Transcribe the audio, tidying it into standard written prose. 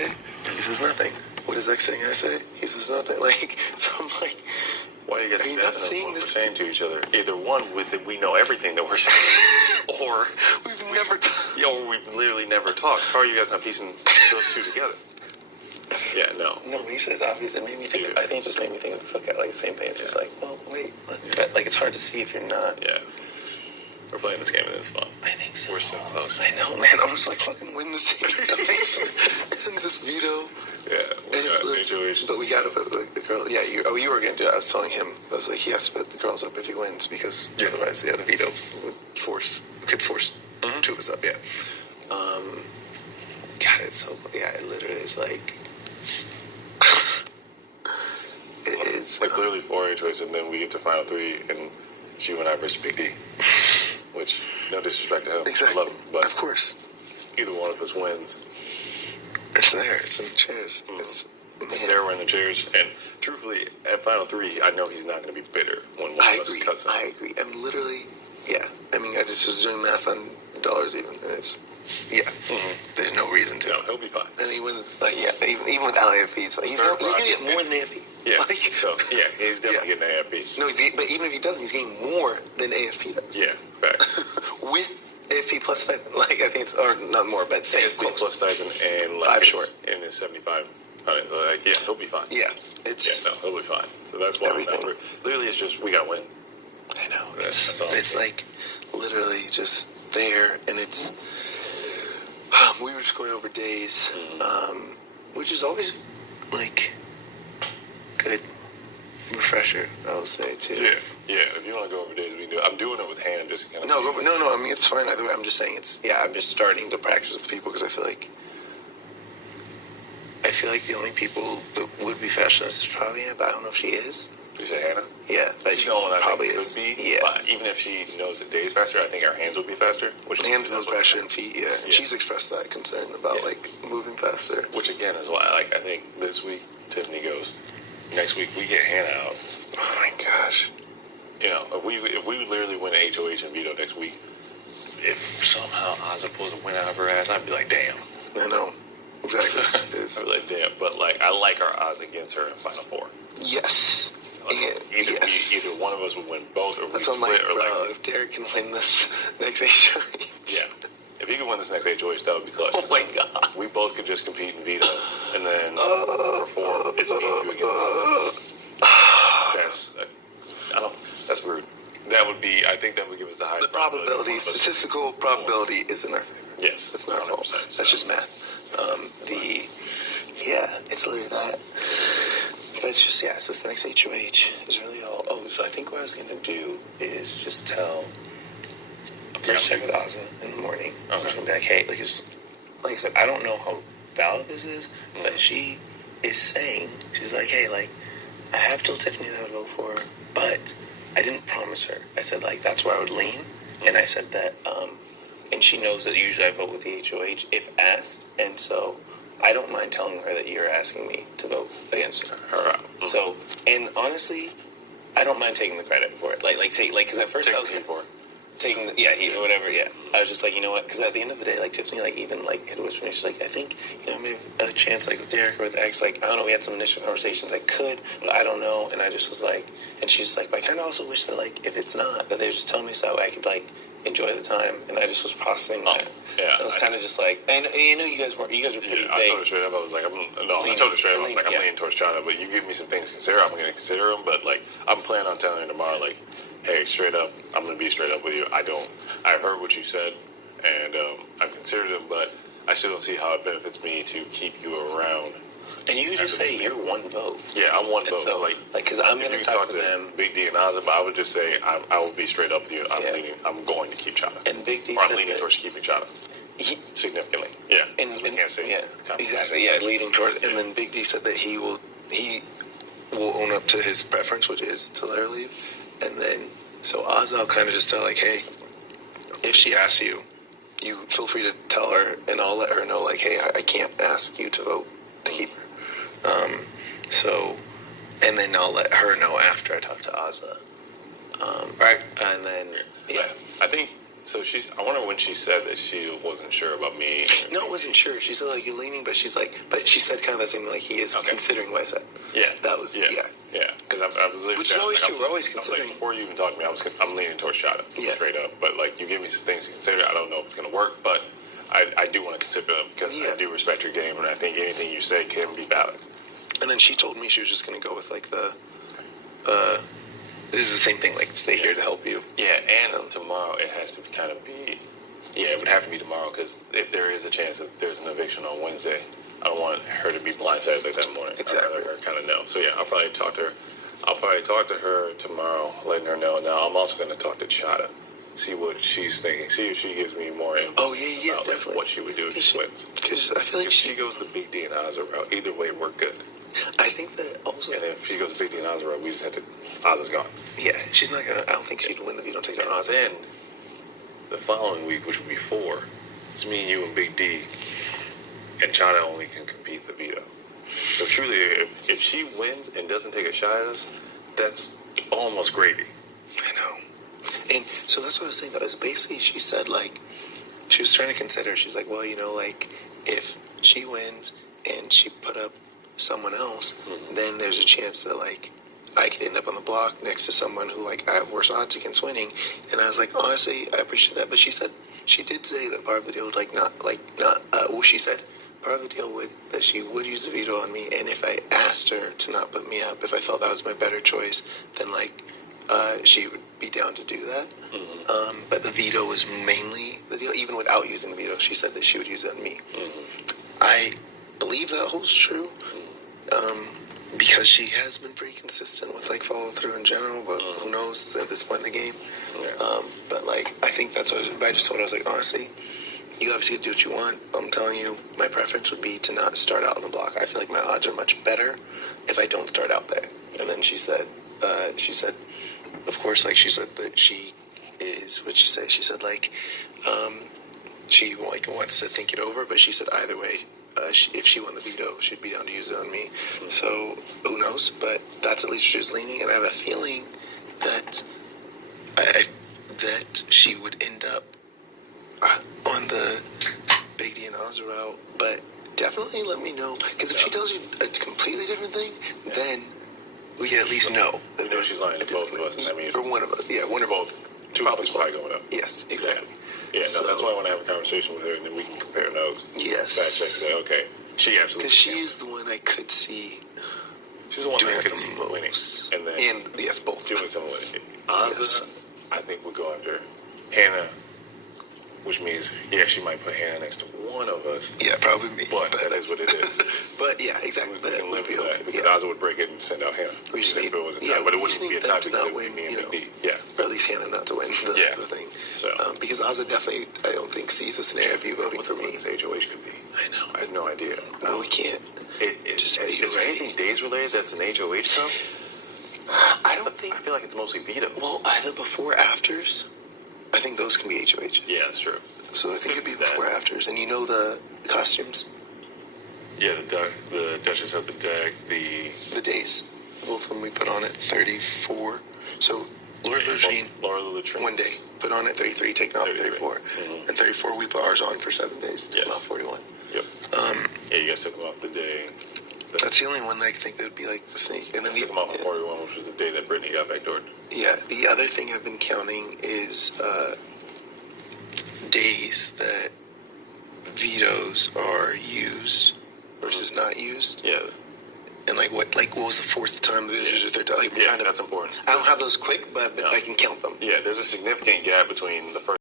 say? He says nothing. What does X saying I say? He says nothing. Like, so I'm like, why are you guys not confessing seeing what we're this? saying to each other? Either one, we know everything that we're saying, or we've never talked. Yeah, or we've literally never talked. How are you guys not piecing those two together? Yeah, no. No, when he says obvious, it made me think. I think it just made me think of Cookout, like the same thing. It's just like, well, wait, like it's hard to see if you're not. Yeah. We're playing this game and it's fun. I think so. We're so close. I know, man. I was like, fucking win this game. And this veto. Yeah, we got HOH. But we got to put the girl. Yeah, you were going to do it. I was telling him, I was like, he has to put the girls up if he wins because otherwise, the veto could force two of us up, yeah. God, it's so, it literally is like, it's literally 4 HOH and then we get to final 3 and it's you and I versus Big D. Which, no disrespect to him. Exactly. I love him. But of course. Either one of us wins. It's there. It's in the chairs. It's there. We're in the chairs. And truthfully, at final 3, I know he's not going to be bitter when one of us cuts him. I agree. I mean, literally, yeah. I mean, I just was doing math on dollars even. And it's, there's no reason to. No, he'll be fine. And he wins, like, even without AFP, he's fine. He's going to get more than AFP. Yeah, he's definitely getting AFP. No, but even if he doesn't, he's getting more than AFP does. Yeah, facts. With AFP plus stipend. Like, I think it's, or not more, but same AFP plus stipend and like 5 short. And it's 75. Like, yeah, he'll be fine. Yeah, it's... Yeah, no, he'll be fine. So that's why literally it's just, we got to win. I know. It's like, literally just there, and it's... we were just going over days, which is always, like, good refresher, I would say, too. Yeah. If you want to go over days, we can do it. I'm doing it with Hannah just to kind of... No, I mean, it's fine either way. I'm just saying I'm just starting to practice with people because I feel like the only people that would be fashionist is probably Hannah, but I don't know if she is. You say Hannah? Yeah, but she's the one that probably could be. Yeah. But even if she knows the days faster, I think our hands would be faster. Hands move faster than feet, yeah. She's expressed that concern about, like, moving faster. Which, again, is why, like, I think this week Tiffany goes. Next week we get Hannah out. Oh, my gosh. You know, if we literally win HOH and veto next week, if somehow Ozzy pulls a win out of her ass, I'd be like, damn. I know. Exactly. I'd be like, damn. But, like, I like our odds against her in Final 4. Yes. Either one of us would win both, or we split. If Derek can win this next HOH. Yeah. If he could win this next HOH, that would be clutch. Oh my god. We both could just compete in veto, and then for 4, it's me and you against that's rude. That would be, I think that would give us the highest probability. Statistical probability is in our favor. Yes. It's not our fault. That's just math. It's literally that. But it's just, so this next HOH is really all... Oh, so I think what I was going to do is just tell... First check with Ozma in the morning. Okay. She'll be like, hey, like I said, I don't know how valid this is, but she is saying, she's like, hey, like, I have told Tiffany that I would vote for her, but I didn't promise her. I said, like, that's where I would lean. And I said that, and she knows that usually I vote with the HOH if asked, and so... I don't mind telling her that you're asking me to vote against her. So, and honestly, I don't mind taking the credit for it. Because at first I was taking whatever. I was just like, you know what? Because at the end of the day, like Tiffany, like even like it was finished. Like I think maybe a chance like with Derek or with X. Like I don't know. We had some initial conversations. I could, but I don't know. And I just was like, and she's like, but I kind of also wish that like if it's not that they just tell me so I could like enjoy the time, and I just was processing that. Yeah, I was kind of just like, and you know, you guys were pretty big. I told her straight up. I was like, I told her straight up. I was like, I'm leaning towards China, but you give me some things to consider. I'm going to consider them, but like, I'm planning on telling her tomorrow, like, hey, straight up, I'm going to be straight up with you. I've heard what you said, and I've considered them, but I still don't see how it benefits me to keep you around. And you just say you're one vote. Yeah, I'm one vote. So, because I'm going to talk to them. Big D and Ozzy, but I would just say I will be straight up with you. I'm going to keep China. And Big D or I'm leaning towards keeping China. Significantly. Yeah. And can't say exactly. Yeah, leaning toward. And then Big D said that he will own up to his preference, which is to let her leave. And then so Oz, I'll kind of just tell like, hey, if she asks you, you feel free to tell her, and I'll let her know like, hey, I can't ask you to vote to keep her. And then I'll let her know after I talk to Ozza. Right? And then, I think So I wonder when she said that she wasn't sure about me. No, I wasn't sure. She said like you're leaning, but she's like, but she said kind of the same thing, like he is considering what I said. Yeah, that was yeah. Because I was literally, which is always true. We're always considering. Like, before you even talked to me, I'm leaning towards Shada, straight up. But like you give me some things to consider. I don't know if it's gonna work, but I do want to consider them because I do respect your game, and I think anything you say can be valid. And then she told me she was just gonna go with like the. This is the same thing, like stay here to help you. Yeah, and tomorrow it has to kind of be. Yeah, it would have to be tomorrow because if there is a chance that there's an eviction on Wednesday, I don't want her to be blindsided like that morning. Exactly. I'd rather her kind of know. So yeah, I'll probably talk to her tomorrow, letting her know. Now I'm also going to talk to Chada, see what she's thinking, see if she gives me more info. Oh yeah, about, definitely. Like, what she would do if she wins. Because I feel like if she goes the Big D and Ozzy route, either way we're good. I think that also. And if she goes Big D and Ozzy route, we just have to. Ozzy's gone. Yeah, she's not gonna. I don't think she'd win the veto takedown. And then the following week, which would be 4, it's me, you, and Big D, and Chada only can compete the veto. So truly, if she wins and doesn't take a shot at us, that's almost gravy. I know. And so that's what I was saying. That was basically she said like she was trying to consider. She's like, well, like if she wins and she put up someone else, then there's a chance that like I could end up on the block next to someone who like I have worse odds against winning. And I was like, honestly, I appreciate that. But she said she did say that part of the deal would she said part of the deal would that she would use the veto on me, and if I asked her to not put me up, if I felt that was my better choice, then like she would be down to do that. But the veto was mainly the deal. Even without using the veto, she said that she would use it on me. I believe that holds true. Because she has been pretty consistent with like follow through in general, but who knows at this point in the game. But like I think that's what I just told her. I was like, honestly, you obviously do what you want. I'm telling you, my preference would be to not start out on the block. I feel like my odds are much better if I don't start out there. And then she said, of course, like she said that she is, what'd she say? She said like, she like wants to think it over, but she said either way, if she won the veto, she'd be down to use it on me. So who knows? But that's at least where she was leaning, and I have a feeling that that she would end up on the Big D and Ozzy route. But definitely let me know, because if she tells you a completely different thing, then we can at least know that she's lying to both of us, and that means or one of us. Yeah, one or both. Two of us probably going up. Yes, exactly. Yeah, so, that's why I want to have a conversation with her, and then we can compare notes. Yes. Fact check and say, okay, she absolutely. Because she is the one I could see. She's the one I could see winning, and yes, both. Doing something with it. Ozzy, I think would go after Hannah, which means she might put Hannah next to one of us. Yeah, probably me. But that is what it is. But yeah, exactly. We can live with that because Ozzy would break it and send out Hannah. We just need, if it was a tie, but it wouldn't be a tie because it would be win, me and Big D. Yeah. Or at least Hannah not to win the thing. So. Because Ozzy definitely, I don't think sees a scenario of you voting for me. What this HOH could be? I know. I have no idea. Well, we can't. Is there anything days related that's an HOH comp? I don't think. I feel like it's mostly veto. Well, either before afters, I think those can be HOH. Yeah, that's true. So I think it'd be before afters, and you know the costumes. Yeah, the Duchess of the Deck, the days. Both of them we put on at 34. So Laura Latrine, one day, put on at 33, taking off 34, and 34 we put ours on for 7 days, taking off 41. Yep. You guys took them off the day. That's the only one that I think that would be like the snake. And then took them off on 41, which was the day that Brittany got backdoored. Yeah. The other thing I've been counting is days that vetoes are used versus not used. Yeah. And what was the fourth time the vetoes or third time? That's important. I don't have those quick, but I can count them. Yeah, there's a significant gap between the first